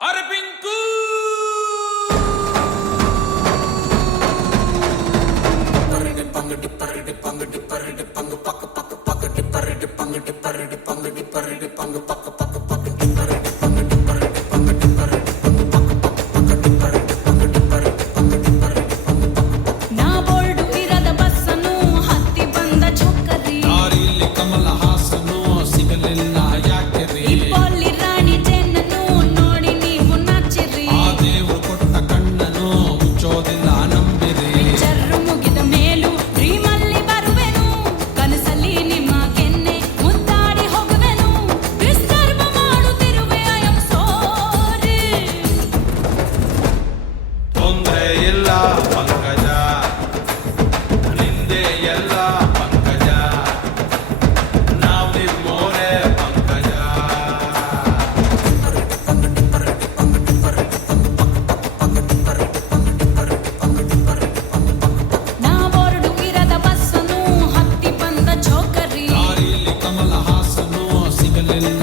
ಅರೆ ಪಿಂಕು ನಾ ಬೋರ್ಡು ಇರದ ಬಸ್ಸನ್ನು ಹತ್ತಿ ಬಂದ ಚೊಕ್ಕರಿ ದಾರಿಲಿ ಕಮಲ ಹಾಸನು ಸಿಗಲಿಲ್ಲ ಯಾಕೆರಿ ಇಪ್ಪಲ್ಲಿ ರಾಣಿ ಚೆನ್ನನು ನೋಡಿ ನೀವು ನಾಚಿರಿ ಆ ದೇವ್ರು ಕೊಟ್ಟ ಕಣ್ಣನು ಮುಚ್ಚೋದಿಲ್ಲ ನಂಬಿರಿ ಪಿಕ್ಚರ್ ಮುಗಿದ ಮೇಲೂ ಡ್ರೀಮಲ್ಲಿ ಬರುವೆನು ಕನಸಲ್ಲಿ ನಿಮ್ಮ ಕೆನ್ನೆ ಮುದ್ದಾಡಿ ಹೋಗುವೆನು ಡಿಸ್ಟರ್ಬ್ ಮಾಡುತ್ತಿರುವೆ ಐ ಆಮ್ ಸಾರಿ ತೊಂದ್ರೆ ಇಲ್ಲ ಪಂಕಜ ನಿಂದೆ ಎಲ್ಲ ಪಂಕಜ ನಾವ್ ನಿಮ್ಮೋರೆ ಪಂಕಜ ನಾ ಬೋರ್ಡು ಇರದ ಬಸ್ಸನ್ನು ಹತ್ತಿ ಬಂದ ಚೋಕರಿ ದಾರಿಲಿ ಕಮಲ ಹಾಸನು ಸಿಗಲಿಲ್ಲ